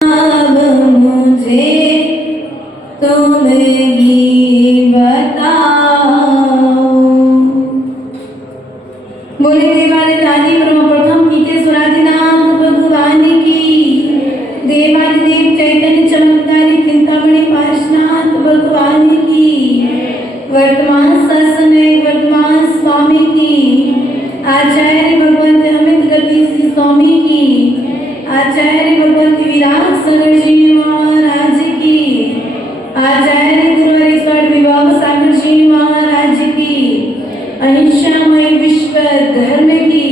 अब मुझे तुम ही बताओ। बोले देवादिदानी प्रथम गीते सुरादिनाथ भगवान की, देवादिदेव चैतन्य चमत्कारी चिंतामणि पार्श्वनाथ भगवान की, वर्तमान शासन वर्तमान स्वामी की, आचार्य भगवंत अमित गति स्वामी की, आचार्य भगवंत विराट सागर जी महाराज की, आचार्य गुरुवारेश्वर विभाग सागर जी महाराज की, अहिंसामय विश्व धर्म की।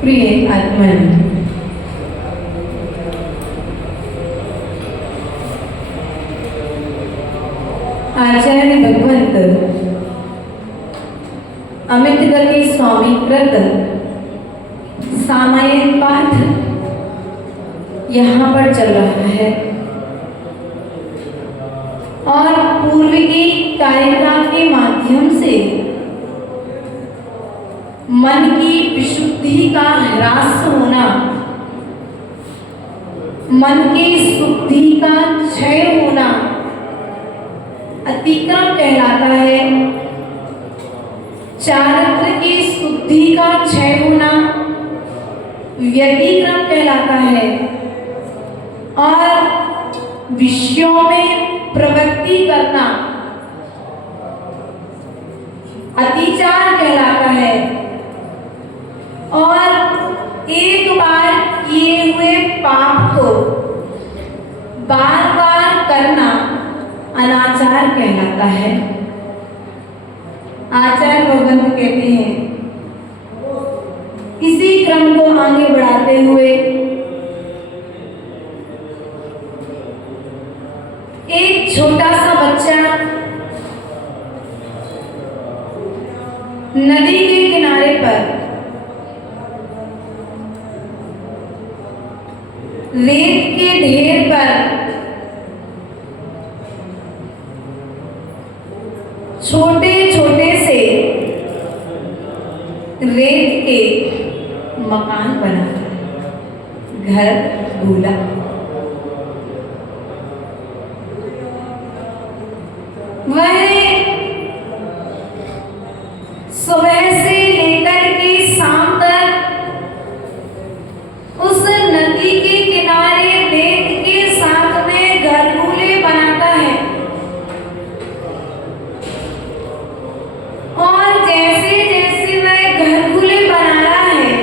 प्रिय आत्मन, आचार्य भगवंत अमित गति स्वामी कृत सामायिक पाठ यहाँ पर चल रहा है और पूर्व की कारिका के माध्यम से मन की विशुद्धि का ह्रास होना, मन की शुद्धि का क्षय होना अतिक्रम कहलाता है। चारित्र की शुद्धि का क्षय होना व्यतिक्रम कहलाता है और विषयों में प्रवृत्ति करना अतिचार कहलाता है और एक बार किए हुए पाप को बार बार करना अनाचार कहलाता है। आचार्य भगवंत कहते हैं, इसी क्रम को आगे बढ़ाते हुए एक छोटा सा बच्चा नदी के किनारे पर रेत के ढेर पर छोटे छोटे से रेत के मकान बना, घर भूला। वह सुबह से लेकर के शाम तक उस नदी के किनारे रेत के साथ में घर भूले बनाता है और जैसे जैसे वह घर भूले बना रहा है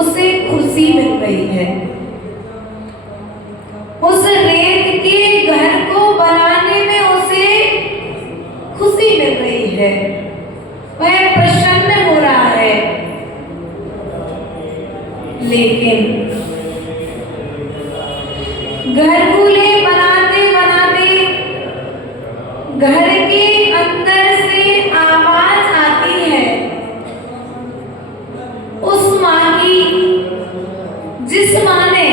उसे खुशी मिल रही है। उस रेत के घर को बनाने में उसे खुशी मिल रही है, वह प्रसन्न हो रहा है। लेकिन घर भूले बनाते बनाते घर के अंदर से आवाज आती है उस माँ की, जिस माँ ने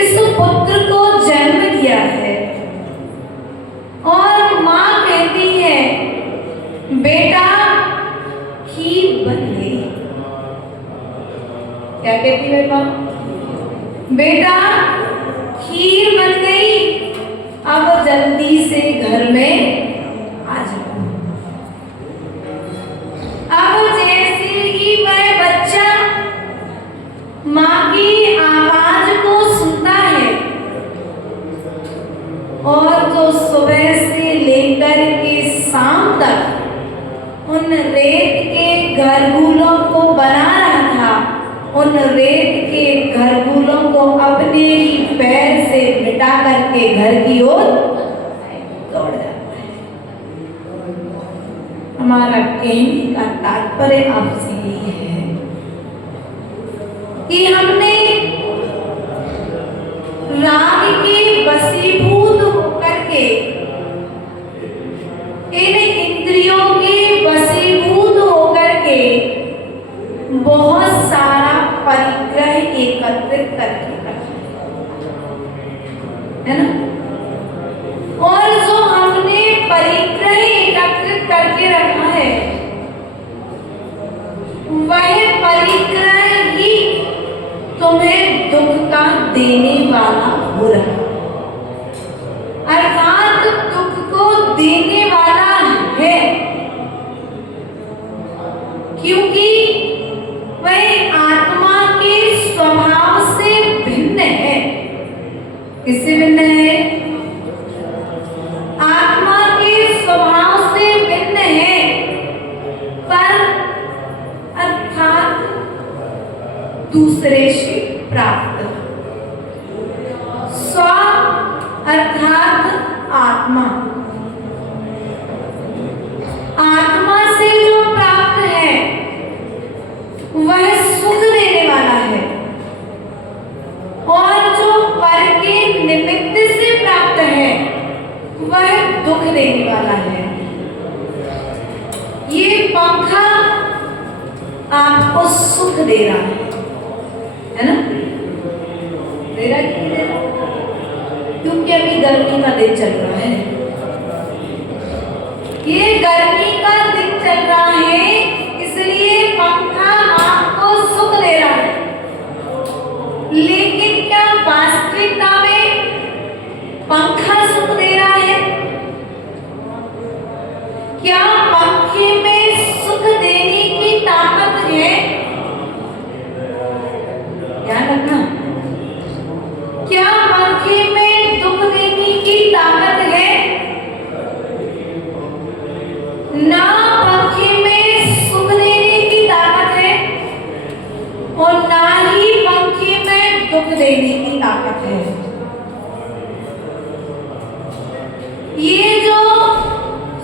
इस पुत्र को जन्म दिया है, और माँ कहती है, बेटा खीर बन गई। क्या कहती है माँ? बेटा खीर बन गई, अब जल्दी से घर में आ जाओ। अब जैसे ही वह बच्चा माँ की आवाज को सुनता है और जो सुबह से लेकर के शाम तक उन रेत के घरगुलों को बना रहा था, उन रेत के घरगुलों को अपने ही पैर से मिटा करके घर की ओर दौड़ जाता है। हमारा कहने का तात्पर्य आपसे यही है कि हमने राग के वशीभूत होकर के, इन इंद्रियों के वशीभूत होकर के बहुत सारा परिग्रह एकत्रित करके रखा है ना। और जो हमने परिग्रह वाला है। ये पंखा आपको सुख दे रहा है ना? दे रहा है कि नहीं दे रहा? क्योंकि अभी गर्मी का दिन चल रहा है। ये गर्मी का दिन चल रहा है, इसलिए पंखा आपको सुख दे रहा है। लेकिन क्या वास्तविकता में पंखा सुख दे रहा है? क्या पंखे में सुख देने की ताकत है? ध्यान रखना। क्या पंखे में दुख देने की ताकत है? ना पंखे में सुख देने की ताकत है और ना ही पंखे में दुख देने की ताकत है। ये जो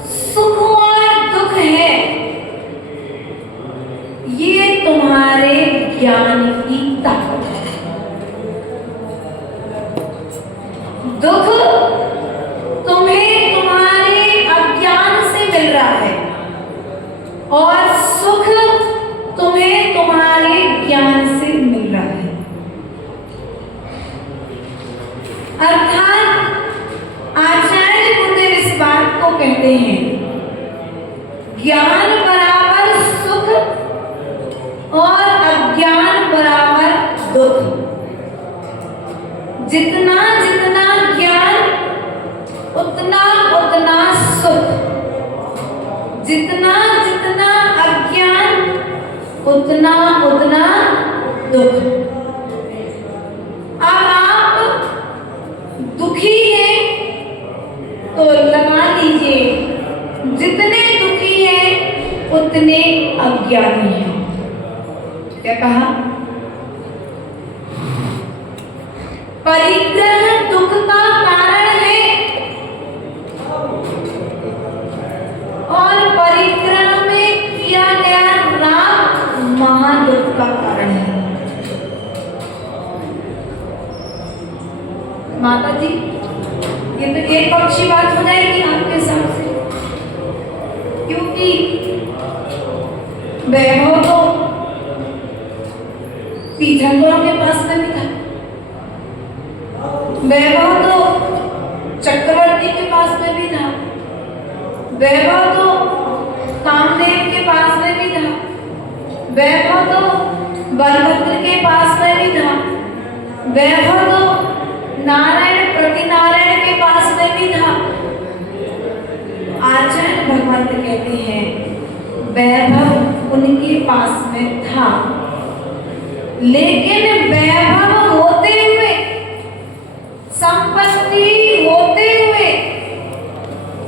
सुख और दुख है, ये तुम्हारे ज्ञान की ताकत है। दुख तुम्हें तुम्हारे अज्ञान से मिल रहा है और सुख तुम्हें तुम्हारे ज्ञान से मिल रहा है। अर्थात आचार्य गुरुदेव इस बात को कहते हैं, ज्ञान बराबर सुख और अज्ञान बराबर दुख। जितना जितना ज्ञान उतना उतना सुख, जितना जितना अज्ञान उतना उतना दुख। अब आप दुखी हैं तो लगा लीजिए, जितने दुखी हैं उतने अज्ञानी हैं। क्या कहा? परिग्रह दुख का कारण है और परिग्रह में किया गया राग महादुख का कारण है। माता जी, ये तो एक पक्षी बात हो जाएगी आपके हिसाब से, क्योंकि वैभव तो तीर्थंकरों के पास में भी था, वैभव तो चक्रवर्ती के पास में भी था, वैभव तो कामदेव के पास में भी था, वैभव तो बलभद्र के पास में भी था, वैभव तो नारायण प्रतिनारायण के पास में भी था। आचार्य भगवंत कहते हैं वैभव उनके पास में था, लेकिन वैभव होते हुए, संपत्ति होते हुए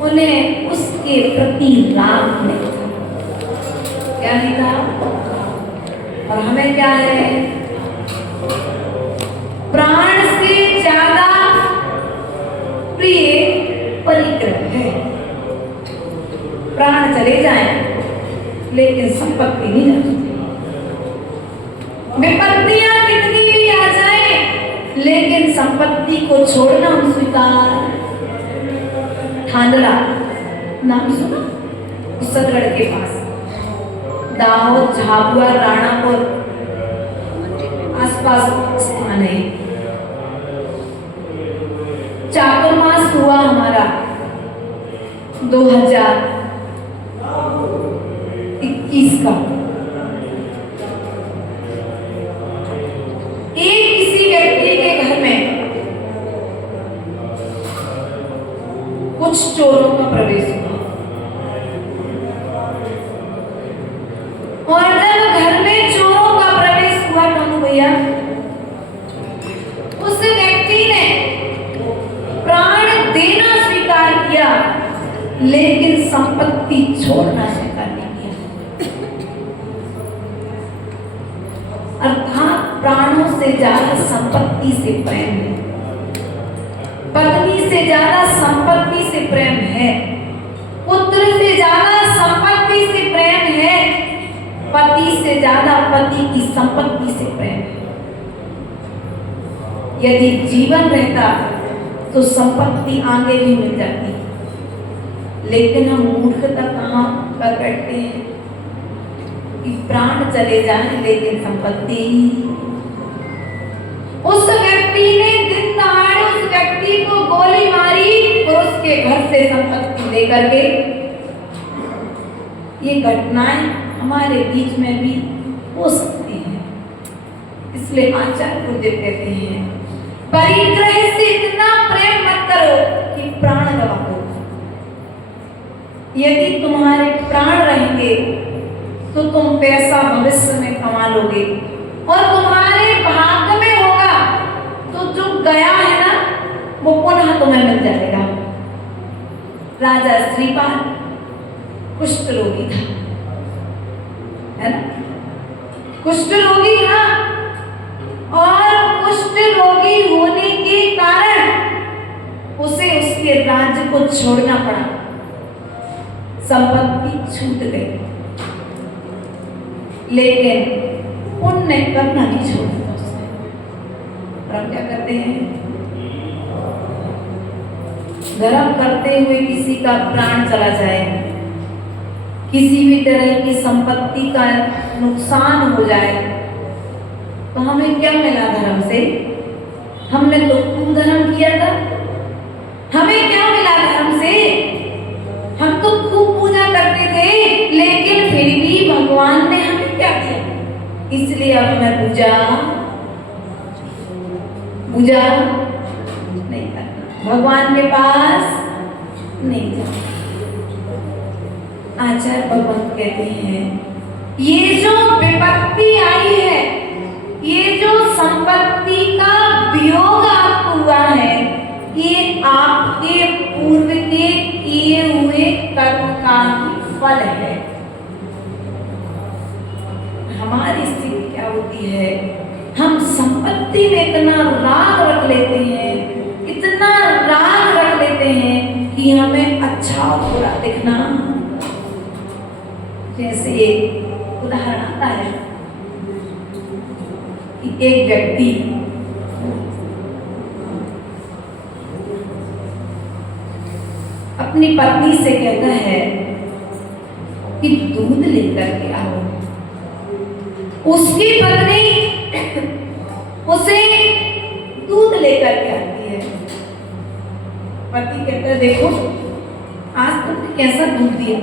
उन्हें उसके प्रति राग नहीं था। क्या नहीं था? और हमें क्या है? प्राण से ज्यादा प्रिय परिग्रह है। प्राण चले जाएं लेकिन संपत्ति नहीं जाती। विपत्तियां कितनी भी आ जाएं लेकिन संपत्ति को छोड़ना हम स्वीकार। ठांडला नाम सुना? उसगढ़ के पास दाहोद, झाबुआ, राणापुर आसपास स्थान है। चातुर्मास हुआ हमारा 2021 का। एक किसी व्यक्ति के घर में कुछ चोरों का प्रवेश हुआ और जब घर में चोरों का प्रवेश हुआ तो भैया उस व्यक्ति ने प्राण देना स्वीकार किया लेकिन संपत्ति छोड़ना स्वीकार नहीं किया। अर्थात प्राणों से ज्यादा संपत्ति से प्रेम है, पत्नी से ज्यादा संपत्ति से प्रेम है, पुत्र से ज्यादा संपत्ति से प्रेम है, पति से ज्यादा पति की संपत्ति से प्रेम है। यदि जीवन रहता तो संपत्ति आगे भी मिल जाती, लेकिन हम मूर्खता कहाँ कर बैठते हैं कि प्राण चले जाएं लेकिन संपत्ति। उस व्यक्ति ने दिन दहाड़े उस व्यक्ति को गोली मारी और उसके घर से संपत्ति लेकर के। ये घटनाएं हमारे बीच में भी हो सकती हैं। इसलिए आचार्य गुरुदेव कहते हैं परिग्रह से इतना प्रेम मत करो कि प्राण गवा दो। यदि तुम्हारे प्राण रहेंगे तो तुम पैसा भविष्य में कमा लोगे और तुम्हारे भाग्य में होगा तो जो गया है ना वो पुनः तुम्हें मिल जाएगा। राजा श्रीपाल कुष्ठ रोगी था, है ना, कुष्ठ रोगी था और कुष्ठ रोगी होने के कारण उसे उसके राज्य को छोड़ना पड़ा, संपत्ति छूट गई, लेकिन पुण्य करना नहीं छोड़ा उसने। और हम क्या करते हैं, धर्म करते हुए किसी का प्राण चला जाए, किसी भी तरह की संपत्ति का नुकसान हो जाए तो हमें क्या मिला धर्म से? हमने तो खूब धर्म किया था, हमें क्या मिला धर्म से? हम तो खूब पूजा करते थे, लेकिन फिर भी भगवान ने हमें क्या दिया? इसलिए अब हमें पूजा नहीं करना, भगवान के पास नहीं जाना। आचार्य भगवंत कहते हैं ये जो विपत्ति आई है, ये जो संपत्ति का वियोग आपको हुआ है, ये आपके पूर्व के किए हुए कर्म का ही फल है। हमारी स्थिति क्या होती है, हम संपत्ति में इतना राग रख लेते हैं, इतना राग रख लेते हैं कि हमें अच्छा और बुरा दिखना। जैसे एक उदाहरण आता है कि एक व्यक्ति अपनी पत्नी से कहता है कि दूध लेकर के आओ। उसकी पत्नी उसे दूध लेकर के आती है। पति कहता है देखो आज तुमने कैसा दूध दिया,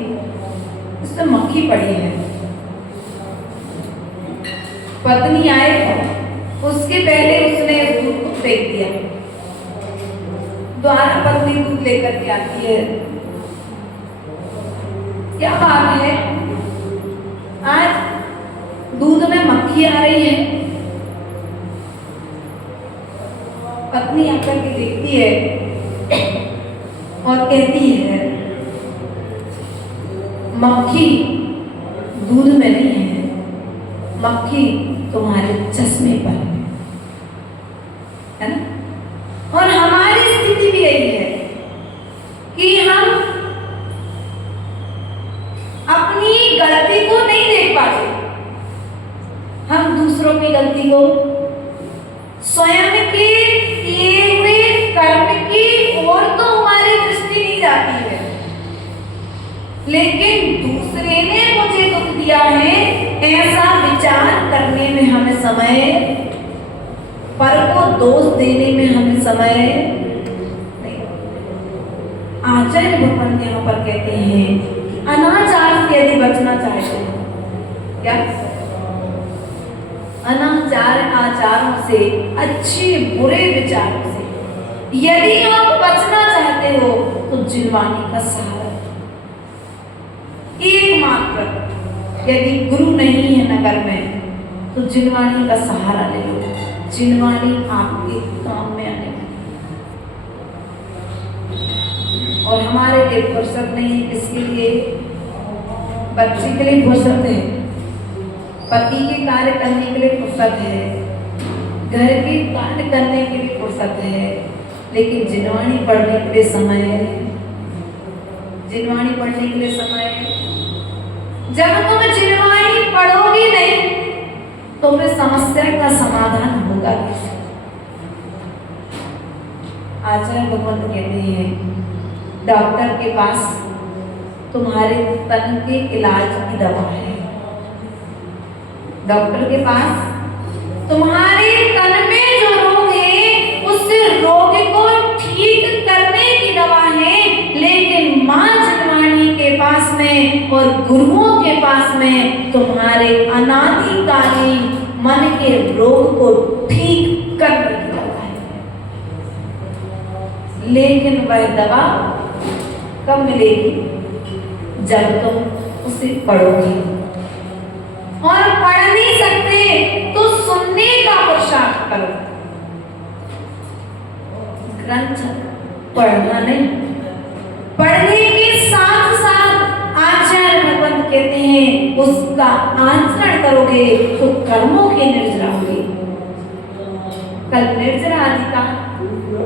उसमें मक्खी पड़ी है। पत्नी आए, उसके पहले उसने दूध को फेंक दिया। दोबारा पत्नी दूध लेकर के आती है, क्या बात है आज दूध में मक्खी आ रही है। पत्नी आकर के देखती है और कहती है मक्खी दूध में नहीं है, मक्खी तुम्हारे चश्मे पर है ना। और हमारी स्थिति भी यही है कि हम अपनी गलती को नहीं देख पाते, हम दूसरों की गलती को, स्वयं के किए हुए कर्म की ओर तो हमारी दृष्टि नहीं जाती है, लेकिन दूसरे ने मुझे दुख दिया है ऐसा विचार करने में हमें समय, पर को दोष देने में हमें समय नहीं। आचार्य भगवान यहाँ पर कहते हैं अनाचार से यदि बचना चाहते हो, क्या अनाचार आचारों से, अच्छे बुरे विचारों से यदि आप बचना चाहते हो तो जिनवाणी का सहारा एकमात्र, यदि गुरु नहीं है नगर में तो जिनवाणी का सहारा ले लो। जिनवाणी आपके काम में आने वाली। और हमारे लिए फुर्सत नहीं है, किसके लिए? बच्चे के लिए फुर्सत है, पति के कार्य करने के लिए फुर्सत है, घर के कार्य करने के लिए फुर्सत है, लेकिन जिनवाणी पढ़ने के लिए समय है। जिनवाणी पढ़ने के लिए समय है। जब तुम जिनवाणी पढ़ोगी नहीं तो फिर समस्या का समाधान होगा कैसे? आचार्य भगवंत कहते हैं डॉक्टर के पास तुम्हारे तन के इलाज की दवा है। डॉक्टर के पास तुम्हारे तन में जो रोग है उस रोग को ठीक करने की दवा है, लेकिन मां जनवाणी के पास में और गुरुओं के पास में तुम्हारे अनादिकालीन मन के रोग को ठीक करने की दवा है। लेकिन वह दवा कब मिलेगी? जब तुम उसे पढ़ोगे, और पढ़ नहीं सकते तो सुनने का पुरुषार्थ करो। ग्रंथ पढ़ना नहीं, पढ़ने के साथ साथ आचार्य भगवंत कहते हैं उसका आचरण करोगे तो कर्मों के निर्जरा होगे। कल निर्जरा आदि का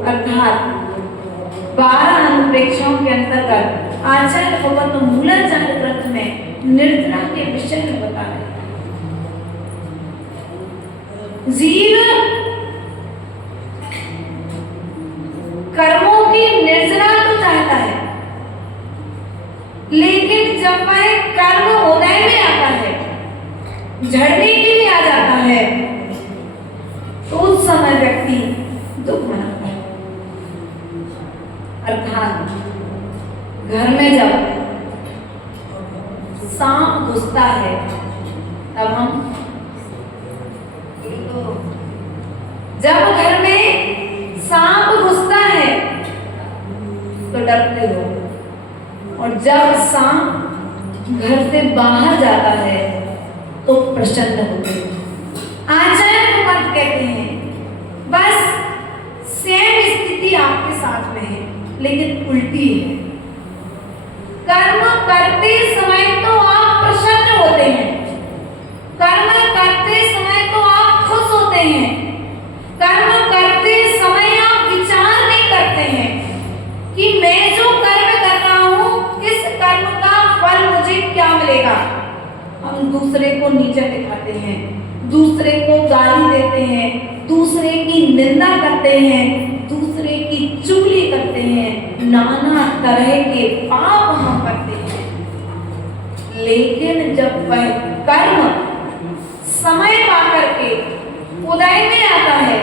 अर्थात 12 अनुप्रेक्षाओं के अंतर्गत आचार्य भगवंत मूलाचार्य ग्रंथ में निर्जरा के विषय में बता रहे हैं। जीव कर्मों की निर्जरा तो चाहता है, लेकिन जब वह कर्म उदय में आता है, झड़ने के लिए आ जाता है, तो उस समय व्यक्ति दुख मनाता है। अर्थात घर में जब सांप घुसता है तब हम, जब घर में सांप घुसता है तो डरते हो, और जब सांप घर से बाहर जाता है तो प्रसन्न होते हो। आचार्य भगवंत कहते हैं बस सेम स्थिति आपके साथ में है, लेकिन उल्टी है। कर्म करते समय तो आप प्रसन्न होते हैं, कर्म करते समय तो आप खुश होते हैं, कर्म करते समय आप विचार नहीं करते हैं कि मैं जो कर्म कर रहा हूं इस कर्म का फल मुझे क्या मिलेगा। हम दूसरे को नीचा दिखाते हैं, दूसरे को गाली देते हैं, दूसरे की निंदा करते हैं, दूसरे की चुगली करते हैं, नाना तरह के पाप हम करते हैं। लेकिन जब वह कर्म समय पाकर के उदय में आता है,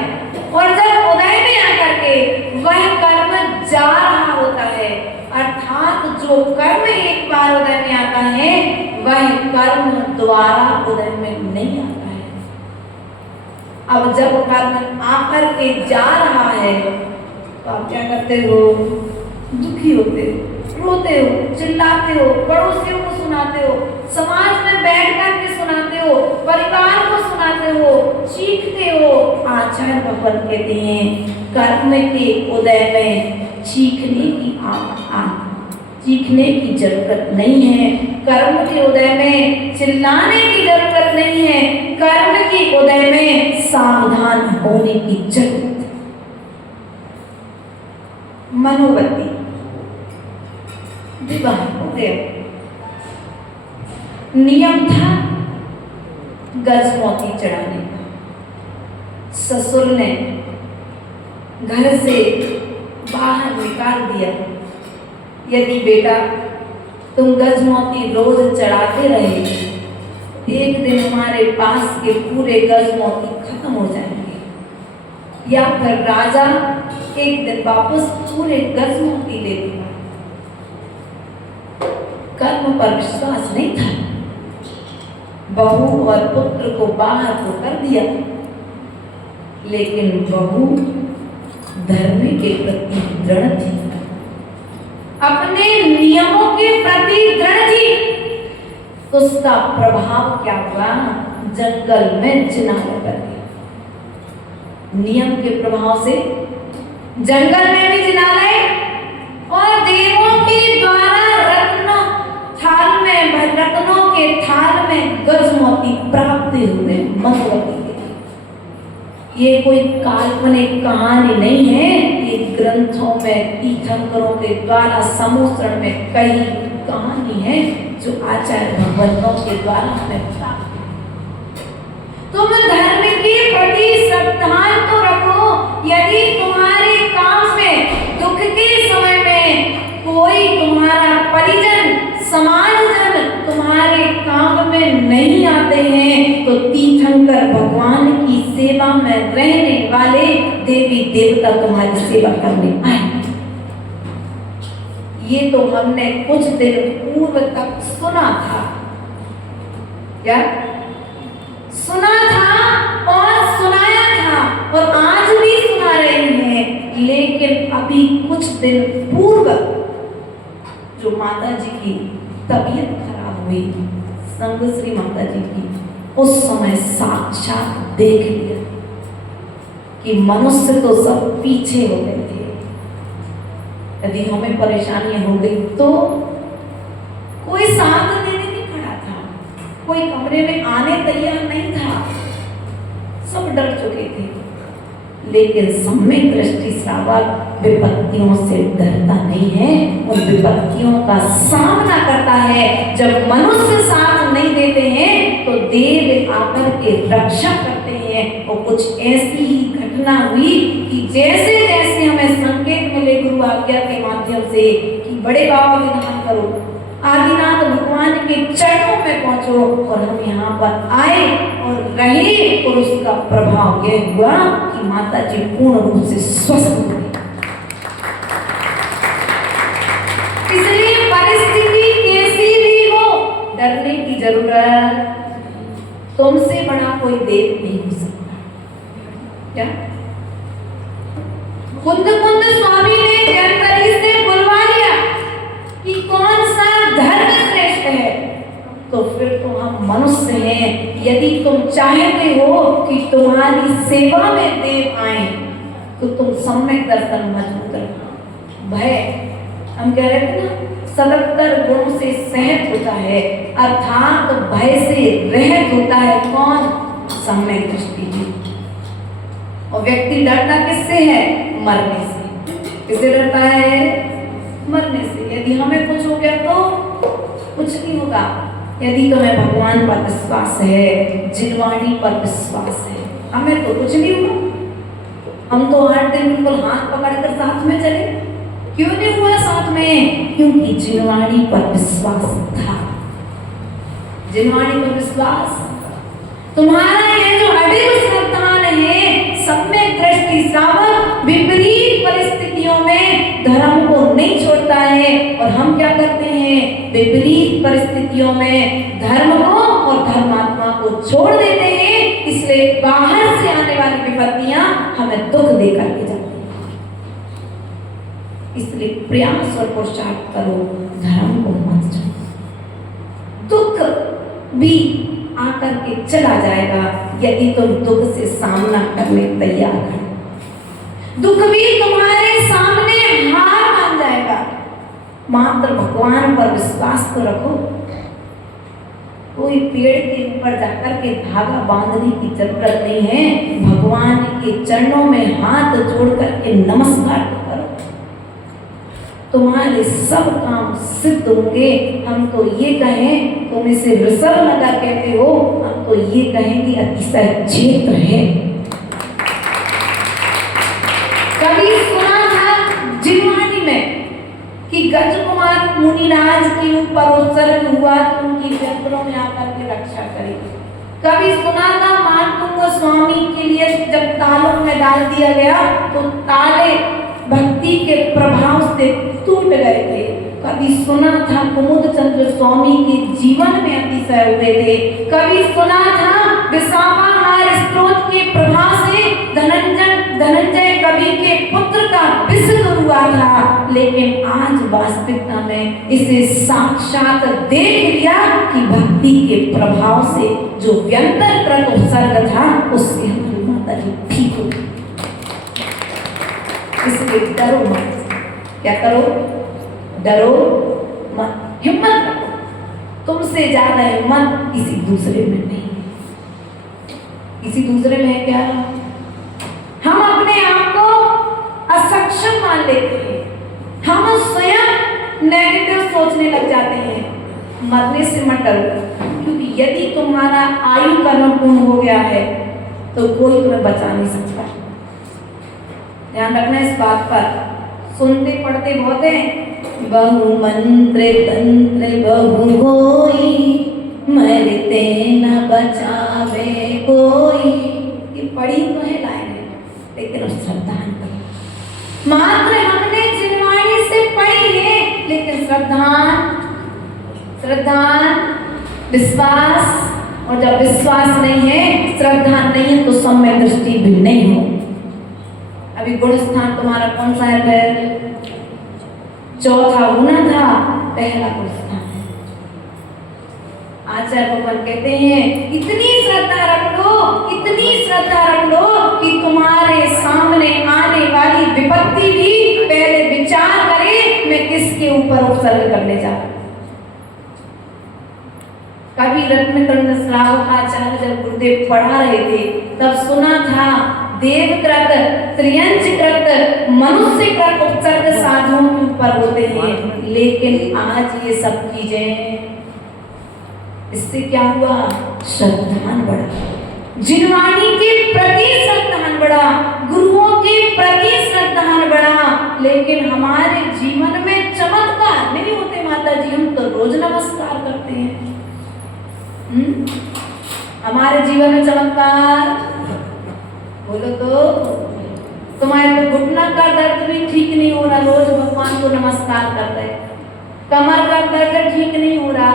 और जब उदय में आकर के वह कर्म जा रहा होता है, अर्थात जो कर्म एक बार उदय में आता है वह कर्म द्वारा उदय में नहीं आता है। अब जब कर्म आकर के जा रहा है तो आप क्या करते हो? दुखी होते हो, रोते हो, चिल्लाते हो, पड़ोसियों को सुनाते हो, समाज में बैठ कर के सुनाते हो, परिवार को सुनाते हो, चीखते हो। आचार्य भगवंत कहते हैं कर्म के उदय में चीखने की जरूरत नहीं है, कर्म के उदय में चिल्लाने की जरूरत नहीं है, कर्म के उदय में सावधान होने की जरूरत है। मनोवती विवाह हो गया, नियम था गजमोती चढ़ाने का। ससुर ने घर से बाहर निकाल दिया, यदि बेटा तुम गजमोती रोज चढ़ाते रहे, एक दिन हमारे पास के पूरे गजमोती खत्म हो जाएंगे, या फिर राजा एक दिन वापस पूरे गजमोती ले लेगा। कर्म पर विश्वास नहीं था, बहू और पुत्र को बाहर तो कर दिया, लेकिन बहू धर्म के प्रति दृढ़ थी, अपने नियमों के प्रति दृढ़ थी। उसका प्रभाव क्या हुआ? जंगल में जिनालय कर गया। नियम के प्रभाव से जंगल में भी जिनालय, और देवों के द्वारा रत्नों के थाल में गजमोती प्राप्त हुए मनोवती के। ये कोई काल्पनिक कहानी नहीं है, ये ग्रंथों में तीर्थंकरों के द्वारा समुद्रण में कई कहानी है जो आचार्य भगवंतों के द्वारा हमें प्राप्त है। तुम धर्म के प्रति श्रद्धा तो रखो। यदि तुम्हारे काम में दुख के समय में कोई तुम्हारा परिजन समाजजन तुम्हारे काम में नहीं आते हैं, तो तीर्थंकर भगवान की सेवा में रहने वाले देवी देवता तुम्हारी सेवा करने आएंगे। ये तो हमने कुछ दिन पूर्व तक सुना था। क्या सुना था और सुनाया था और आज भी सुना रहे हैं, लेकिन अभी कुछ दिन पूर्व जो माता जी की तबीयत खराब हुई, संगश्री माता जी की, उस समय साक्षात देख लिया कि मनुष्य तो सब पीछे हो गए थे। यदि हमें परेशानी हो गई तो कोई साथ देने नहीं खड़ा था, कोई कमरे में आने तैयार नहीं था, सब डर चुके थे। लेकिन सम्यक दृष्टि श्रावक विपत्तियों से डरता नहीं है, उन विपत्तियों का सामना करता है। जब मनुष्य साथ नहीं देते हैं तो देव आकर के रक्षा करते हैं। और कुछ ऐसी ही घटना हुई कि जैसे जैसे हमें संकेत मिले गुरु आज्ञा के माध्यम से कि बड़े बाबा विधान करो, आदिनाथ भगवान के चरणों में पहुंचो, और हम यहाँ पर आए और रहे, और उसका प्रभाव यह हुआ कि माता जी पूर्ण रूप से स्वस्थ हो गई। इसलिए परिस्थिति कैसी भी हो, डरने की जरूरत, तुमसे बड़ा कोई देव नहीं हो सकता। क्या कुंद स्वामी ने जनकली से बुलवा लिया कि कौन सा धर्म श्रेष्ठ है, तो फिर तो हम मनुष्य हैं। यदि तुम चाहते हो कि तुम्हारी सेवा में देव आए, तो तुम सम्यक दर्शन मजबूत रखो। भय, हम कह रहे थे ना, 77 गुणों से सहित होता है, अर्थात भय से रहित होता है। कौन? सम्यक दृष्टि जी। और व्यक्ति डरता किससे है? मरने से। किससे डरता है? मरने से। यदि हमें कुछ हो गया तो कुछ नहीं होगा। यदि तुम्हें भगवान पर विश्वास है, जिनवाणी पर विश्वास है, हमें तो कुछ नहीं हुआ। हम तो हर दिन बिल्कुल हाथ पकड़कर साथ में चले। क्यों नहीं हुआ साथ में? क्योंकि जिनवाणी पर विश्वास था। जिनवाणी पर विश्वास, तुम्हारा ये जो अडिग श्रद्धान है, सम्यक दृष्टि श्रावक विपरीत परिस्थितियों में धर्म को नहीं छोड़ता है। और हम क्या करते हैं? विपरीत परिस्थितियों में धर्म को और धर्मात्मा को छोड़ देते हैं। इसलिए बाहर से आने वाली विपत्तियां हमें दुख देकर के जाती हैं। इसलिए प्रयास और पुरुषार्थ करो, धर्म को मत छोड़ो। दुख भी आकर के चला जाएगा यदि तुम दुख से सामना करने तैयार हो। दुख भी तुम्हारे सामने हार मान जाएगा। मात्र भगवान पर विश्वास तो रखो। कोई पेड़ के ऊपर जाकर के धागा बांधने की जरूरत नहीं है। भगवान के चरणों में हाथ जोड़ करके नमस्कार करो, तुम्हारे सब काम सिद्ध होंगे। हम तो ये कहें, तुम इसे ऋषभ नगर कहते हो, हम तो ये कहें कि अतिशय क्षेत्र है। कभी सुना था जिनवाणी में कि गजकुमार मुनिराज के ऊपर उत्सर्ग हुआ तो उनकी यंत्रों में आकर के रक्षा करेगी। कभी सुना था मार्तंड स्वामी के लिए जब तालों में डाल दिया गया तो ताले भक्ति के प्रभाव से टूट गए थे। कभी सुना था कुमुद चंद्र स्वामी के जीवन में अतिशय हुए थे। कभी सुना था विसापाहार स्त्रोत के प्रभाव से धनंजय कवि के पुत्र का विष हुआ था। लेकिन आज वास्तविकता में इसे साक्षात देख लिया कि भक्ति के प्रभाव से जो व्यंतर कृत उत्सर्ग था उससे हमारी माता जी ठीक हो गई। इसलिए डरो मत। क्या करो? डरो मत, हिम्मत रखो। तुमसे ज्यादा हिम्मत किसी दूसरे में नहीं है। किसी दूसरे में है क्या? हम अपने आप को असक्षम मान लेते हैं। हम स्वयं नेगेटिव सोचने लग जाते हैं। मरने से मत डरो, क्योंकि यदि तुम्हारा आयु का पूर्ण हो गया है तो कोई तुम्हें बचा नहीं सकता। ध्यान रखना इस बात पर। सुनते पढ़ते बहुत हैं, बहु मंत्र तंत्र बहु होई, मरते न बचावे कोई। ये पढ़ी तो है लाइनें, लेकिन उस श्रद्धा नहीं। मात्र हमने जिनवाणी से पढ़ी है, लेकिन श्रद्धा विश्वास, और जब विश्वास नहीं है, श्रद्धा नहीं है, तो सम्य दृष्टि भी नहीं हो। अभी गुण स्थान तुम्हारा कौन सा है? फिर चौथा गुना था, पहला गुण स्थान। आचार्य भगवान कहते हैं इतनी श्रद्धा रख लो, इतनी श्रद्धा रख लो कि तुम्हारे सामने आने वाली विपत्ति भी पहले विचार करे मैं किसके ऊपर उपसर्ग करने जा रहा हूं। कभी रत्नकर्ण श्रावकाचार्य जब गुरुदेव पढ़ा रहे थे, तब सुना था देवकृत, त्रियंचकृत, मनुष्यकृत उपसर्ग साधुओं के ऊपर होते हैं, लेकिन आज ये सब चीजें, इससे क्या हुआ? श्रद्धान बढ़ा, जिनवाणी के प्रति श्रद्धान बढ़ा, गुरुओं के प्रति श्रद्धान बढ़ा। लेकिन हमारे जीवन में चमत्कार नहीं होते माता जी, हम तो रोज नमस्कार करते हैं। हमारे जीवन में चमत्कार बोलो तो, तुम्हारे तो घुटना का दर्द भी ठीक नहीं हो रहा, रोज भगवान को नमस्कार कर रहे। कमर का दर्द ठीक नहीं हो रहा,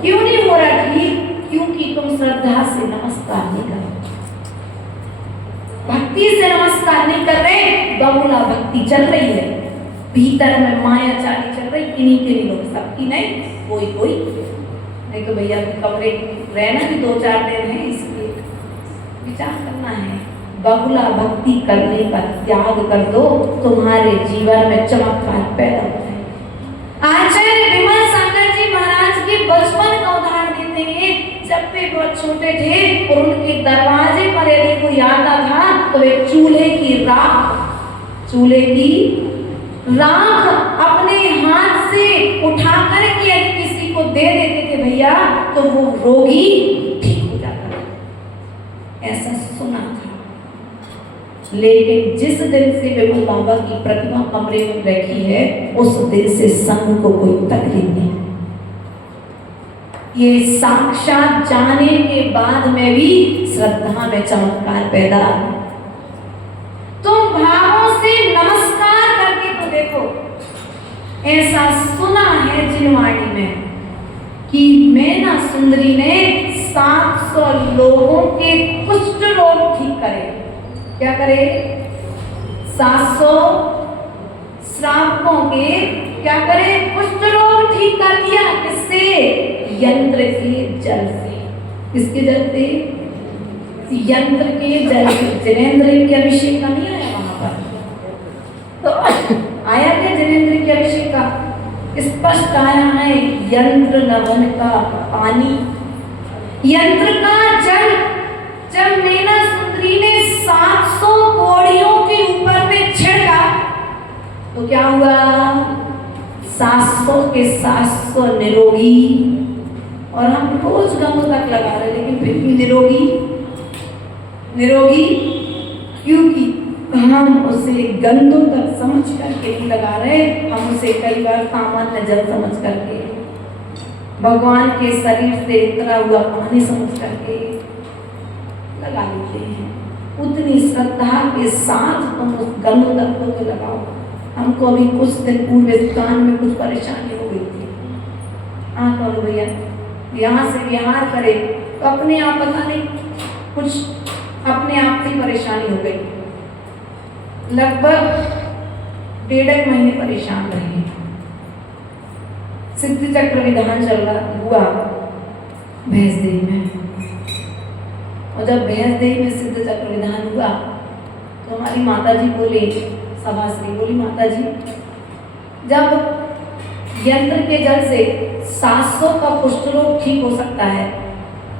क्यों नहीं हो रहा ठीक? क्योंकि तुम श्रद्धा से नमस्कार नहीं कर रहे, भक्ति से नमस्कार नहीं कर रहे। बहुला भक्ति चल रही है, भीतर में माया चाली चल रही, किन्हीं के लिए लोग, सबकी नहीं, कोई नहीं तो भैया कमरे रहना भी 2-4 दिन है, इसलिए विचार करना है। बहुला भक्ति करने का त्याग कर दो, तुम्हारे जीवन में चमत्कार पैदा हो जाए। आचार्य विमल सागर जी महाराज के बचपन का उदाहरण देते हैं। जब वे बहुत छोटे थे और उनके दरवाजे पर यदि कोई आता था तो वे चूल्हे की राख अपने हाथ से उठा कर के यदि किसी को दे देते थे भैया, तो वो रोगी ठीक हो जाता था, ऐसा सुना था। लेकिन जिस दिन से विमल बाबा की प्रतिमा कमरे में रखी है, उस दिन से संघ को कोई तकलीफ नहीं। ये साक्षात जाने के बाद में भी श्रद्धा में चमत्कार पैदा। तुम भावों से नमस्कार करके तो देखो। ऐसा सुना है जिनवाणी में कि मैना सुंदरी ने 700 लोगों के कुष्ठ रोग ठीक करे। क्या करे? 700 श्रावकों के क्या करे? कुष्ठ रोग ठीक कर दिया। किससे? यंत्र के जल से। किसके जल से? यंत्र के जल से। जिनेंद्र के अभिषेक का नहीं आया वहां पर, तो आया क्या जिनेंद्र के अभिषेक का? स्पष्ट आया है यंत्र नवन का पानी, यंत्र का जल। जब मैना सुंदरी ने 700 कोड़ियों के ऊपर में छिड़का तो क्या हुआ? 700 के 700 निरोगी। और हम रोज गंगों तक लगा रहे, लेकिन फिर भी निरोगी क्योंकि हम उसे गंदों तक समझ करके नहीं लगा रहे, हम उसे कई बार सामान्य जल समझ करके, भगवान के शरीर से उतरा हुआ पानी समझ करके लगा लेते हैं। उतनी श्रद्धा के साथ तुम उस गंदों तत्वों को लगाओ। हमको अभी कुछ दिन पूर्व दुकान में कुछ परेशानी हो गई थी। करो भैया यहाँ से बिहार करे तो अपने आप पता नहीं कुछ अपने आप से परेशानी हो गई। लगभग 1.5 महीने परेशान रहे। सिद्ध चक्र विधान चल रहा हुआ भैंसदेही में, और जब भैंसदेही में सिद्ध चक्र विधान हुआ तो हमारी माता जी बोले, सभाश्री बोली, माता जी जब यंत्र के जल से 700 का कुष्ठ रोग ठीक हो सकता है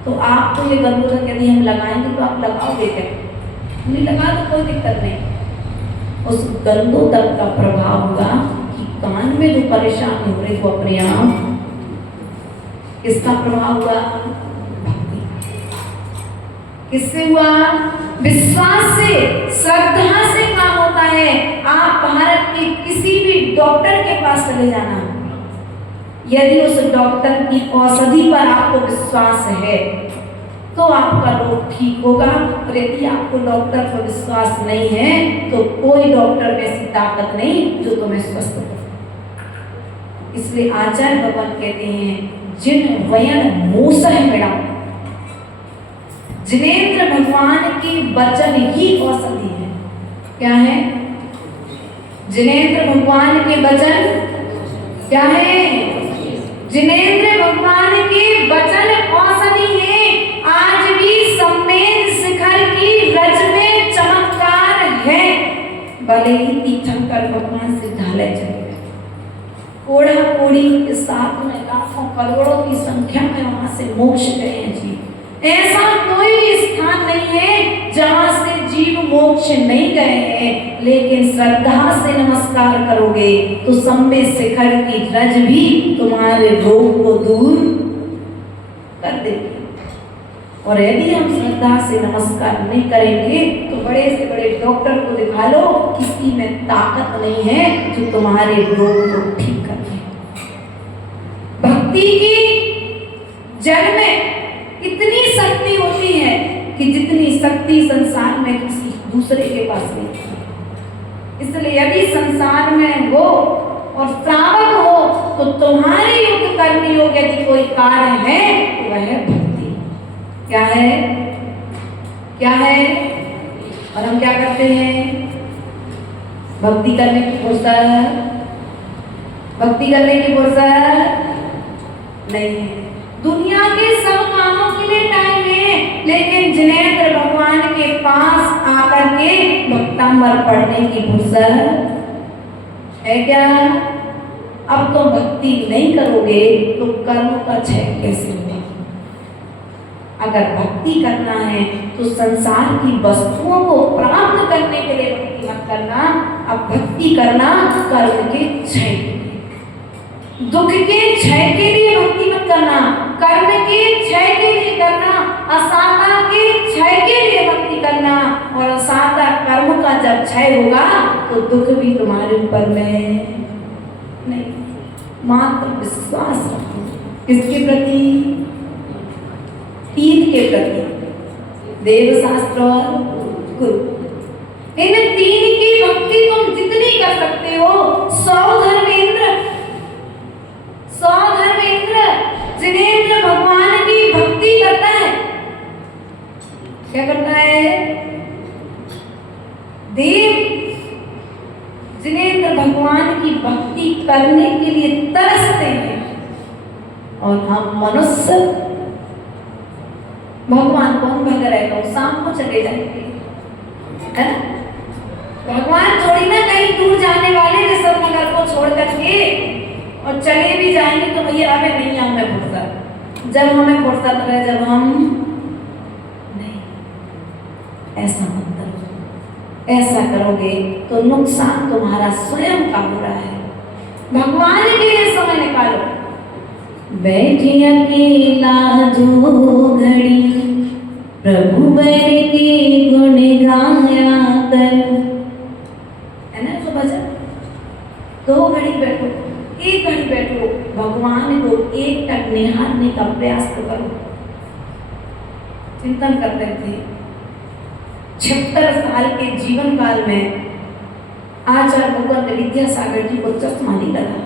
तो आप तो ये गंदोदक यदि हम लगाएंगे तो आप लगाओगे क्या? नहीं लगा तो कोई दिक्कत नहीं। उस गंदोदक का प्रभाव हुआ कि कान में जो परेशानी हो रही वो अपने आप, किसका प्रभाव हुआ? किससे हुआ? विश्वास से, श्रद्धा से काम होता होता है, आप भारत के किसी भी डॉक्टर के पास चले जाना, यदि उस डॉक्टर की औषधि पर आपको विश्वास है तो आपका रोग ठीक होगा, और यदि आपको डॉक्टर पर विश्वास नहीं है तो कोई डॉक्टर में ऐसी ताकत नहीं जो तुम्हें स्वस्थ करे। इसलिए आचार्य भगवान कहते हैं जिन वयन मूसह मिड़ा, जिनेंद्र भगवान की वचन ही औषधि है। क्या है? जिनेंद्र भगवान के वचन क्या है? जिनेंद्र भगवान के वचन औषधि है। आज भी सम्मेद शिखर की रज में चमत्कार है, भले ही तीर्थंकर भगवान से ढाले चले गए, कोड़ा कोड़ी के साथ में लाखों करोड़ों की संख्या में वहां से मोक्ष गए हैं जी। ऐसा कोई भी स्थान नहीं है जहां से जीव मोक्ष नहीं गए हैं, लेकिन श्रद्धा से नमस्कार करोगे तो सम्मेद शिखर की रज भी तुम्हारे रोग को दूर कर देगी। और यदि हम श्रद्धा से नमस्कार नहीं करेंगे तो बड़े से बड़े डॉक्टर को दिखा लो, किसी में ताकत नहीं है जो तुम्हारे रोग को ठीक कर दे। भक्ति की जल में इतनी शक्ति होती है कि जितनी शक्ति संसार में किसी दूसरे के पास नहीं। इसलिए यदि संसार में हो और श्रावक हो तो तुम्हारे युग करने योग्य यदि कोई कार्य है तो वह है भक्ति। क्या है? क्या है? और हम क्या करते हैं? भक्ति करने की फुर्सत, भक्ति करने की फुर्सत नहीं है। दुनिया के सब कामों के लिए टाइम है, लेकिन जिनेंद्र भगवान के पास आकर के भक्तांबर पढ़ने की फुर्सत है क्या? अब तो भक्ति नहीं करोगे तो कर्म का क्षय कैसे होगा? अगर भक्ति करना है तो संसार की वस्तुओं को प्राप्त करने के लिए भक्ति मत करना, अब भक्ति करना कर्म के क्षय के लिए, दुख के क्षय के लिए भक्ति मत करना, कर्म के क्षय के लिए करना, असाता के क्षय के लिए भक्ति करना। और असाता कर्म का जब क्षय होगा तो दुख भी तुम्हारे ऊपर में नहीं। मात्र विश्वास रखो किसके प्रति? तीन के प्रति, देव, शास्त्र और गुरु। इन तीन की भक्ति तुम जितनी कर सकते हो, 100 धर्मेंद्र, 100 धर्मेंद्र जिनेंद्र भगवान की भक्ति करता है। क्या करता है? देव जिनेंद्र भगवान की भक्ति करने के लिए तरसते हैं, और हम मनुष्य भगवान को हम भग रहेगा, शाम को चले जाएंगे, है? भगवान थोड़ी ना कहीं दूर जाने वाले ऋषभ नगर को छोड़ करके, और चले भी जाएंगे तो भैया हमें नहीं हमें फुर्सत, जब हमें फुर्सत रहे जब हम नहीं। ऐसा मत करो, ऐसा करोगे तो नुकसान तुम्हारा स्वयं का हो रहा है। भगवान के लिए समय निकालो। बैठी अकेला जो घड़ी प्रभु बैठ के गुण गाया कर, है ना? तो भजन 2 घड़ी बैठो, 1 घड़ी बैठो, भगवान को एक टक निहारने का प्रयास तो करो। चिंतन कर रहे थे 76 साल के जीवन काल में आचार्य भगवत विद्यासागर जी को चश्मा नहीं लगा।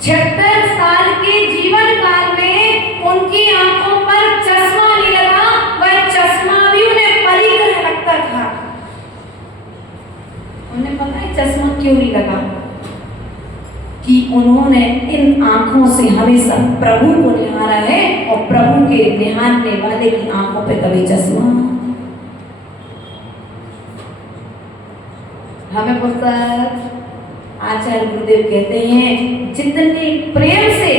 76 साल के जीवन काल में उनकी आंखों पर चश्मा नहीं लगा, वह चश्मा भी उन्हें परिग्रह लगता था। उन्हें पता है चश्मा क्यों नहीं लगा? कि उन्होंने इन आंखों से हमेशा प्रभु को निहारा है, और प्रभु के निहारने वाले की आंखों पे कभी चश्मा। हमें पुस्तक आचार्य गुरुदेव कहते हैं जितने प्रेम से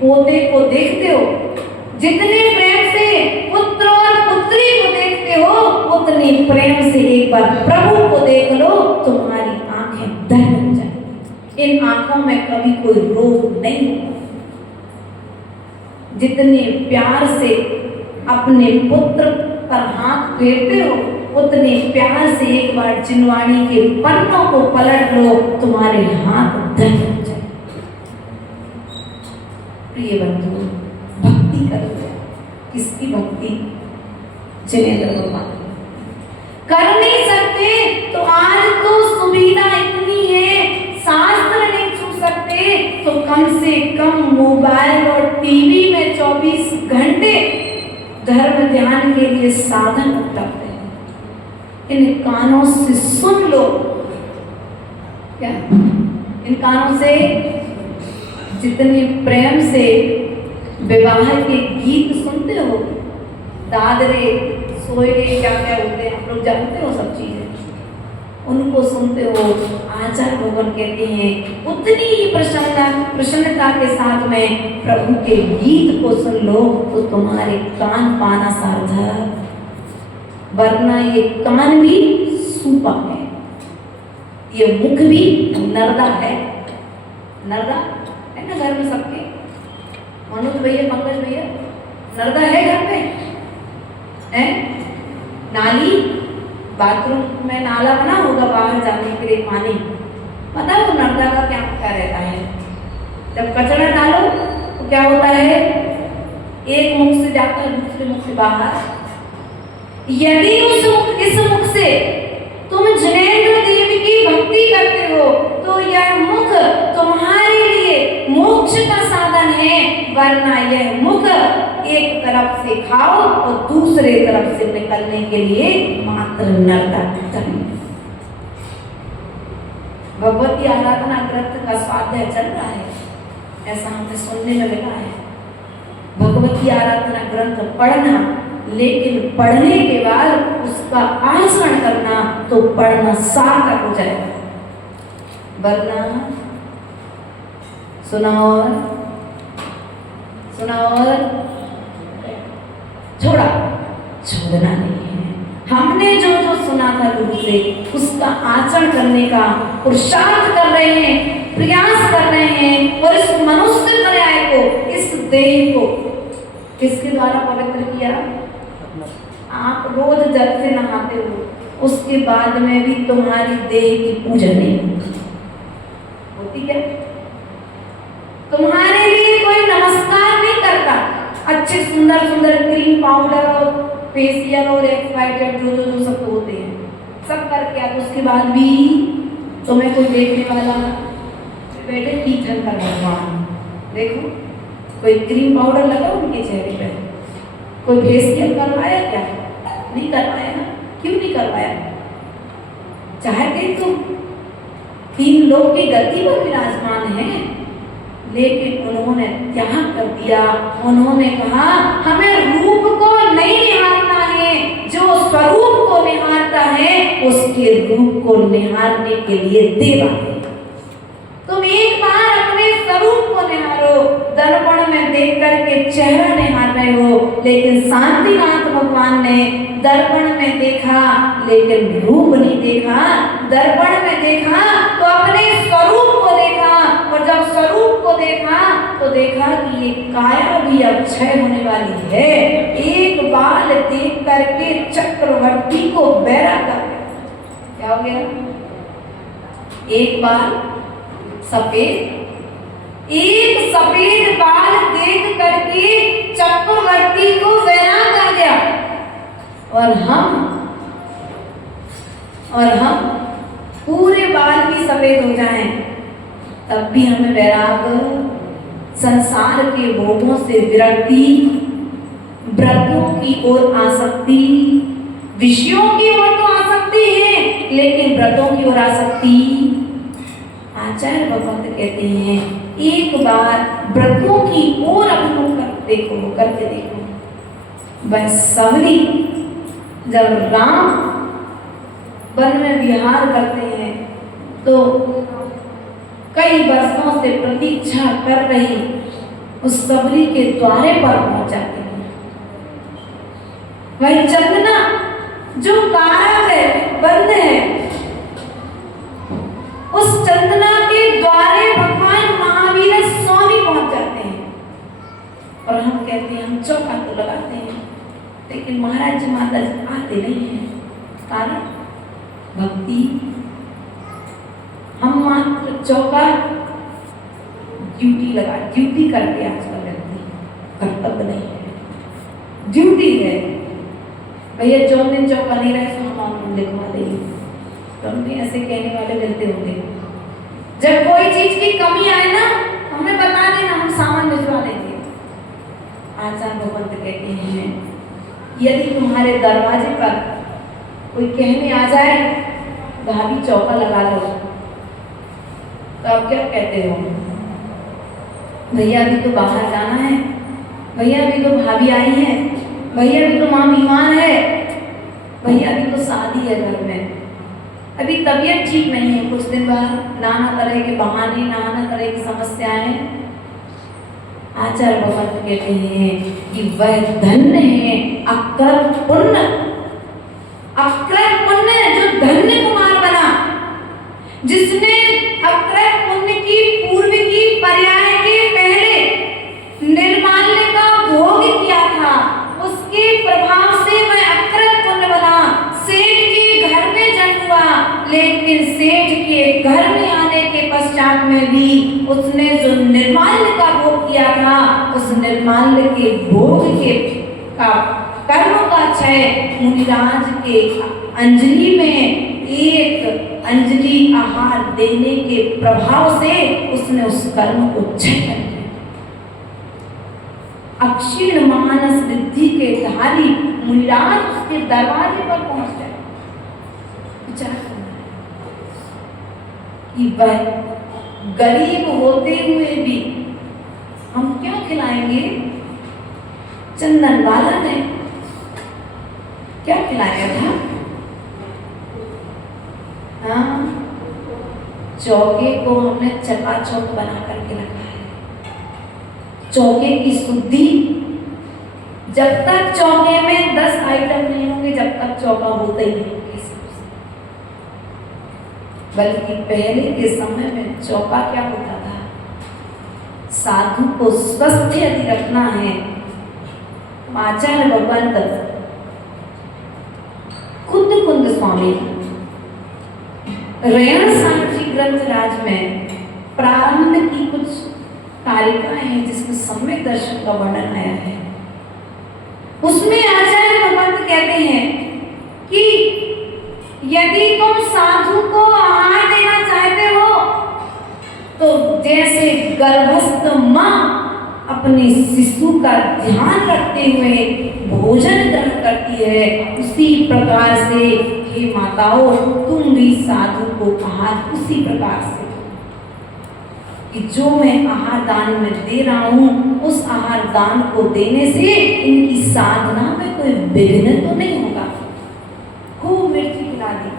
पोते को देखते हो, जितने प्रेम से पुत्र और पुत्री को देखते हो, उतने प्रेम से एक बार प्रभु को देख लो, तुम्हारी आंखें धन्य हो जाएंगी। इन आंखों में कभी कोई रोग नहीं होगा। जितने प्यार से अपने पुत्र पर हाथ फेरते हो, उतने प्यार से एक बार जिनवाणी के पन्नों को पलट लो, तुम्हारे हाथ धन हो जाए। प्रिय बंधु, भक्ति करो। किसकी भक्ति? जिनेंद्र भगवान। कर नहीं सकते तो आज तो सुविधा इतनी है, शास्त्र नहीं छू सकते तो कम से कम मोबाइल और टीवी में 24 घंटे धर्म ध्यान के लिए साधन उपलब्ध है। इन कानों से सुन लो। क्या इन कानों से जितने प्रेम से विवाह के गीत सुनते हो, दादरे सोयरे क्या क्या होते हैं, आप लोग जानते हो सब चीजें, उनको सुनते हो। आचार्य भगवान कहते हैं उतनी ही प्रसन्नता के साथ में प्रभु के गीत को सुन लो तो तुम्हारे कान पाना सार्थक, वरना ये कान भी सूपा है, ये मुख भी नर्दा है। नर्दा है ना घर में सबके, मनोज भैया, पंकज भैया, नर्दा है घर पे? है? नाली, बाथरूम में नाला बना होगा बाहर जाने के लिए पानी, पता है वो नर्दा का क्या रहता है? जब कचरा डालो तो क्या होता है, एक मुख से जाकर दूसरे मुख से बाहर। यदि इस मुख से तुम जिनेंद्र देव की भक्ति करते हो तो यह मुख तुम्हारे लिए मोक्ष का साधन है, वरना यह मुख एक तरफ से खाओ और दूसरे तरफ से निकलने के लिए मात्र नर्दा। भगवती आराधना ग्रंथ का स्वाध्याय चल रहा है, ऐसा हमें सुनने में मिला है। भगवती आराधना ग्रंथ पढ़ना, लेकिन पढ़ने के बाद उसका आचरण करना तो पढ़ना सार्थक हो जाएगा, वरना सुना और छोड़ना नहीं है। हमने जो सुना था गुरु से उसका आचरण करने का पुरुषार्थ कर रहे हैं, प्रयास कर रहे हैं, और इस मनुष्य पर्याय को, इस देह को किसके द्वारा पवित्र किया? आप रोज जल से नहाते हो, उसके बाद में भी तुम्हारी देह की पूजा नहीं होती क्या? तुम्हारे लिए कोई नमस्कार नहीं करता, अच्छे सुंदर सुंदर क्रीम पाउडर और फेशियल और एक्सवाइटेड जो सब होते हैं, सब करके आप उसके बाद भी तुम्हें कोई देखने वाला बेटे टीचर कर भगवान देखो, कोई क्रीम पाउडर लगा उनके चेहरे पे, कोई फेशियल करवाया क्या? नहीं करवाया ना। क्यों नहीं करवाया? चाहते तो 3 लोग की गति पर विराजमान है, लेकिन उन्होंने त्याग कर दिया। उन्होंने कहा हमें रूप को नहीं निहारना है, जो स्वरूप को निहारता है उसके रूप को निहारने के लिए देवा। तुम एक बार अपने स्वरूप को निहारो, दर्पण में देख करके चेहरा निहार रहे हो, लेकिन शांतिनाथ भगवान ने दर्पण में देखा लेकिन रूप नहीं देखा। दर्पण में देखा तो अपने स्वरूप को देखा, और जब स्वरूप को देखा तो देखा कि ये काया भी अब क्षय होने वाली है। एक बाल देख करके चक्रवर्ती को बैरा कर गया। क्या हो गया? एक बाल एक सफेद बाल देख करके चक्रवर्ती को वैराग आ गया। और हम पूरे बाल भी सफेद हो जाएं तब भी हमें वैराग, संसार के भोगों से विरक्ति, व्रतों की ओर आसक्ति, विषयों की ओर तो आसक्ति है लेकिन व्रतों की ओर आसक्ति। आचार्य भगवंत कहते हैं एक बार व्रतों की ओर अभिमुख करके देखो। बस सबरी जब राम वन में विहार करते हैं तो कई वर्षों से प्रतीक्षा कर रही उस सबरी के द्वारे पर पहुंच जाते हैं। वही चंदना जो कारागार है, बंद है, उस चंदना के द्वारे भगवान महावीर स्वामी पहुंच जाते हैं। और हम कहते हैं हम चौका तो लगाते हैं, लेकिन महाराज जी महाराज आते नहीं हैं। कारण भक्ति। हम मात्र चौका ड्यूटी करके आजकल रहती है, कर्तव्य नहीं है, ड्यूटी है। भैया जो दिन चौका नहीं रहे तो हम लिखवा देंगे, तो हमें ऐसे कहने वाले मिलते होंगे। जब कोई चीज की कमी आए ना हमें बता देना, हम सामान भिजवा देंगे। आचार्य भगवंत कहते हैं यदि तुम्हारे दरवाजे पर कोई कहने आ जाए भाभी चौका लगा लो, तो आप क्या कहते हो? भैया अभी तो बाहर जाना है, भैया अभी तो भाभी आई है, भैया अभी तो माँ बीमार है, भैया अभी तो शादी है घर में, अभी तबीयत ठीक नहीं है, कुछ दिन बाद नाना तरह के बहाने, नाना तरह की समस्याएं। आचार्य भगवंत कहते हैं कि वह धन्य है अक्रम पुण्य, अक्रम पुण्य जो धन्य कुमार बना, जिसने अक्रम पुण्य की पूर्व की पर्याय के पहले निर्माल्य का भोग किया था, उसके प्रभाव से वह अक्रम पुण्य बना। सेठ के घर में जन्म हुआ, लेकिन सेठ के घर में आने के पश्चात में भी उसने जो निर्माल्य का भोग किया था, उस निर्माल्य के भोग के का कर्म का क्षय मुनिराज के अंजलि में एक अंजलि आहार देने के प्रभाव से उसने उस कर्म को क्षय कर दिया। अक्षीण मानस रिद्धि के धारी मुनिराज उसके दरवाजे पर पहुंच गए। विचार करना कि वह गरीब होते हुए भी हम क्यों खिलाएंगे? चंदन वाला ने क्या खिलाया था? हाँ, चौके को हमने चकाचौक बना करके रखा है। चौके की शुद्धि, जब तक चौके में 10 आइटम नहीं होंगे जब तक चौका होता ही नहीं। बल्कि पहले के समय में चौका क्या होता था? साधु को स्वस्थ यदि रखना है, आचार्य भगवंत खुद कुंद स्वामी रेण साक्षी ग्रंथ राज में प्रारंभ की कुछ कारिकाएं हैं जिसमें सम्यक दर्शन का वर्णन आया है। उसमें आचार्य भगवंत कहते हैं कि यदि तुम साधु को आहार देना चाहते हो तो जैसे गर्भस्थ माँ अपने शिशु का ध्यान रखते हुए भोजन ग्रहण करती है, उसी प्रकार से हे माताओं तुम भी साधु को आहार उसी प्रकार से कि जो मैं आहार दान में दे रहा हूँ उस आहार दान को देने से इनकी साधना में कोई विघ्न तो नहीं होगा। खूब मिर्ची खिला दी,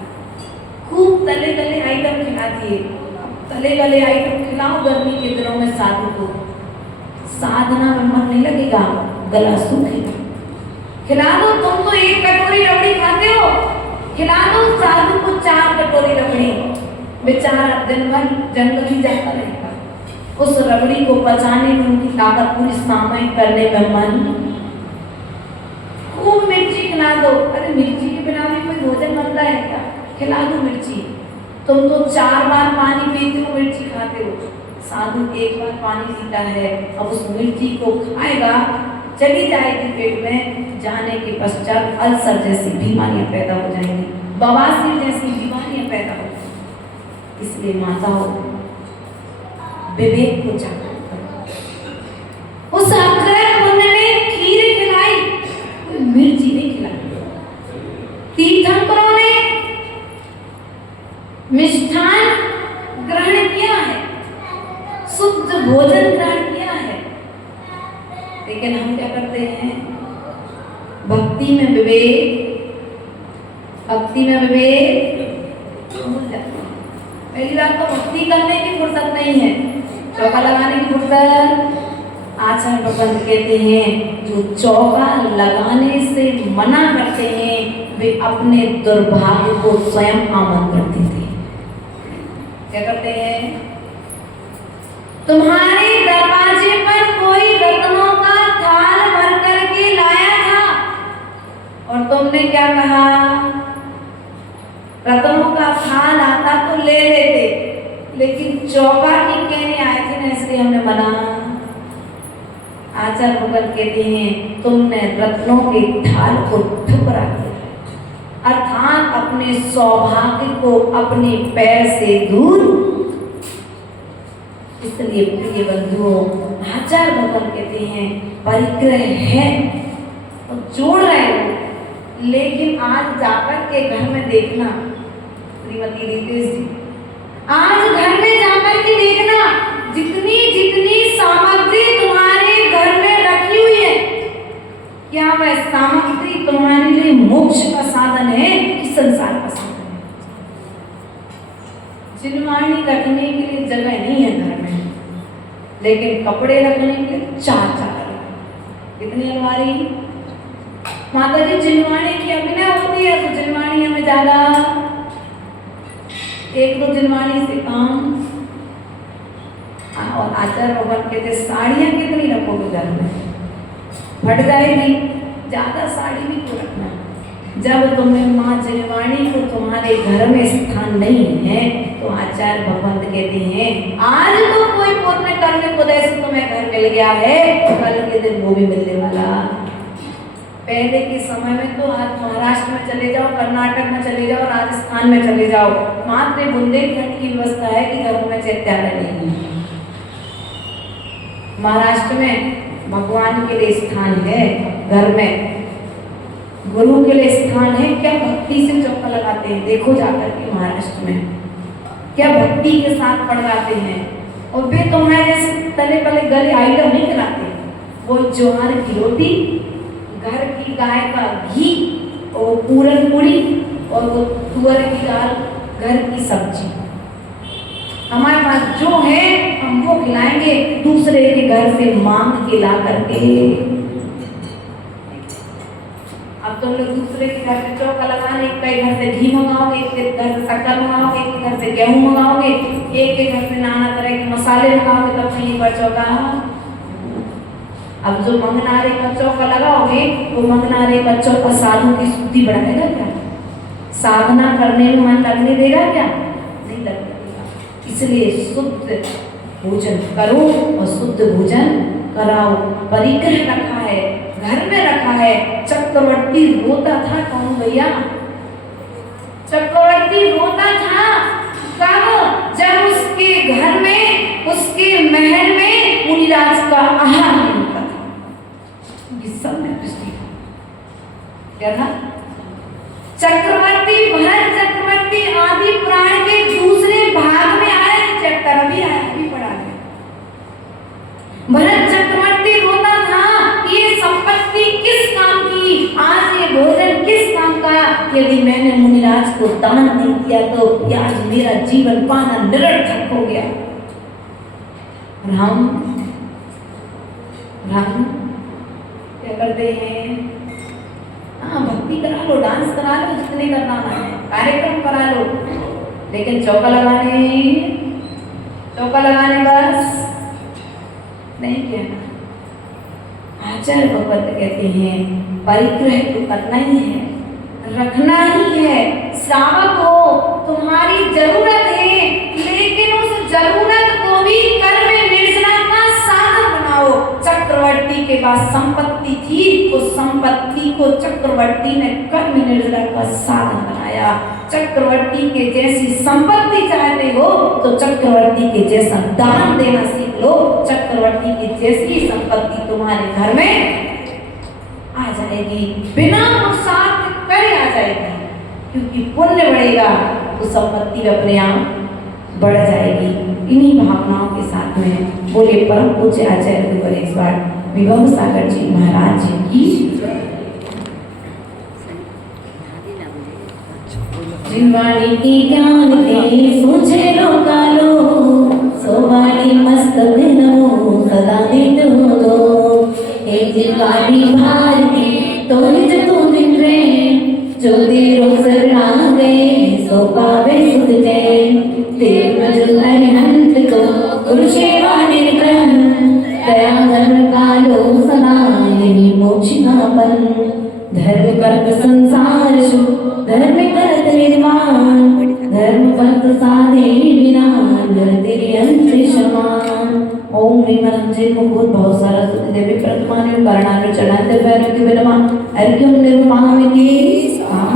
खूब तले तले आइटम खिला दिए, तले गले आइटम खिलाओ गर्मी के दिनों में साधु को, साधना में मन नहीं लगेगा, गला सूखेगा। खिला दो, तुम तो एक कटोरी रबड़ी खाते हो, खिला दो साधु को 4 कटोरी रबड़ी, बेचारा दिन भर जंगल ही जाता रहेगा। उस रबड़ी को पचाने में उनकी ताकत पूरी सामयिक करने में मन। खूब मिर्ची खिला दो, अरे मिर्ची के बिना भी कोई भोजन बनता है क्या? खिला दो मिर्ची। तुम तो 4 बार पानी पीते हो, मिर्ची खाते हो, साधु 1 बार पानी पीता है। अब उस मिर्ची को खाएगा, चली जाएगी पेट में, जाने के पश्चात अल्सर जैसी बीमारियां पैदा हो जाएंगी, बवासीर जैसी बीमारियां पैदा हो जाएंगी। इसलिए माताओं विवेक को जागरूक करो। उस अक्रम पुण्य ने खीर खिलाई, मिर्ची नहीं खिलाई। तीर्थंकरों ने मिष्ठान ग्रहण किया है, शुद्ध भोजन ग्रहण किया है, लेकिन हम क्या करते हैं? भक्ति में विवेक, भक्ति में विवेक भूल जाते हैं। पहली बात तो भक्ति करने की फुर्सत नहीं है, चौका लगाने की फुर्सत। आचार्य भगवंत कहते हैं जो चौका लगाने से मना करते हैं वे अपने दुर्भाग्य को स्वयं आमंत्रण देते हैं। क्या करते हैं? तुम्हारे दरवाजे पर कोई रत्नों का थाल भर करके लाया था और तुमने क्या कहा? रत्नों का थाल आता तो ले लेते, लेकिन चौपाटी कहने आए थे ना, इसलिए हमने मना। आचार्य भगवत कहते हैं तुमने रत्नों के थाल को ठुकरा दिया, अर्थात अपने सौभाग्य को अपने पैर से दूर। इसलिए प्रिय बंधुओं, आचार्य भगवत कहते हैं परिग्रह है तो जोड़ रहे हो, लेकिन आज जाकर के घर में देखना, श्रीमती रितेश जी, आज घर में जाकर के देखना, जितनी जितनी सामग्री तुम्हारे घर में रखी हुई है, क्या वह सामग्री तुम्हारे लिए मोक्ष का साधन है कि संसार का साधन है? जिनवाणी रखने के लिए जगह नहीं है घर में, लेकिन कपड़े रखने के लिए चार चार कितनी अलमारी। माता जी जिनवाणी की अभिनय होती है तो जिनवाणी हमें ज्यादा, एक दो जिनवाणी से काम। और आचार्य भगवान कहते साड़ियां कितनी रखोगे घर में, फट जाएगी, ज्यादा साड़ी भी क्यों रखना। जब तुम्हें माँ जिनवाणी को तुम्हारे घर में स्थान नहीं है तो आचार्य भगवान कहते हैं आज तो कोई पुण्य करने को जैसे तुम्हें घर मिल गया है, कल के दिन वो भी मिलने वाला। पहले के समय में तो आज महाराष्ट्र में चले जाओ, कर्नाटक में चले जाओ, राजस्थान में चले जाओ, मात्र बुंदेलखंड की व्यवस्था है कि घरों में चैत्यालय नहीं है। महाराष्ट्र में भगवान के लिए स्थान है, घर में गुरु के लिए स्थान है। क्या भक्ति से चौका लगाते हैं, देखो जाकर के महाराष्ट्र में क्या भक्ति के साथ पढ़ाते हैं। और वे तो मैं जैसे तले पले गले आइटम नहीं खिलाते, वो ज्वार की रोटी, घर की गाय का घी, और पूरन पूरी, और वो तुअर की दाल, घर की सब्जी। हमारे पास जो है हम वो खिलाएंगे, दूसरे के घर से मांग के ला करके। अब तुम लोग दूसरे के घर से चौका लगाने, कई घर से घी मंगाओगे, एक के घर से शक्कर मंगाओगे, एक के घर से गेहूं मंगाओगे, एक के घर से नाना तरह के मसाले मंगाओगे, तब कहीं पर चौका। अब जो मंगनारे का चौका लगाओगे वो मंगनारे बच्चों का साधु की शुद्धि बढ़ाएगा क्या? साधना करने में मन लगने देगा क्या? नहीं लगने देगा। इसलिए शुद्ध भोजन करो और शुद्ध भोजन कराओ। परिग्रह रखा है, घर में रखा है। चक्रवर्ती रोता था, कौन भैया? चक्रवर्ती रोता था कब? जब उसके घर में, उसके महल में मुनिराज का आहार नहीं होता था। सब में दृष्टि क्या था? चक्रवर्ती भरत चक्रवर्ती आदि पुराण के दूसरे भाग में आया, चैप्टर अभी आया, अभी पढ़ा गया। भरत चक्रवर्ती रोता था, ये संपत्ति किस काम की, आज ये भोजन किस काम का, यदि मैंने मुनिराज को दान नहीं किया तो आज मेरा जीवन पाना निरर्थक हो गया। राम क्या करते हैं? हाँ, भक्ति करा लो, डांस करा लो, जितने करना है, कार्यक्रम करा लो, लेकिन चौका लगाने बस नहीं कहना। आचार्य भगवत कहते हैं परिग्रह तो करना ही है, रखना ही है। श्रावक हो, तुम्हारी जरूरत है, लेकिन उस जरूरत को भी कर्म निर्जरा का साधन बनाओ। चक्रवर्ती के पास संपत्ति थी, उस संपत्ति को चक्रवर्ती ने कर्म निर्जरा का साधन बनाया। चक्रवर्ती के जैसी संपत्ति चाहते हो तो चक्रवर्ती के जैसा दान देना सीख लो। चक्रवर्ती की जैसी संपत्ति तुम्हारे घर में आ जाएगी, बिना पुरुषार्थ करे आ जाएगी, क्योंकि पुण्य बढ़ेगा तो संपत्ति अपने आप बढ़ जाएगी। इन्हीं भावनाओं के साथ में बोले परम पूज्य आचार्य गुरुवर विभव सागर जी महाराज जी की। जिनवाणी की ज्ञान दे सूझे लो कालो, सोवाणी मस्तक नमो सदा नित हो दो। हे जिनवाणी भारती तो निज तू दिन रे, जो देरो शरणा गए सो पावे सुध जय। देव जो अरिहंत को गुरु सेवा निर्ग्रहण, दया धर्म कालो सनायनि मोक्षिणापन। धर्म कर्म संसार सु धर्म करत निर्वाण, भूत बहुत सारा स्तुति देवी प्रतिमा ने करना ने चढ़ाते पैरों की बिलवा अर्घ्यम निर्मामिनी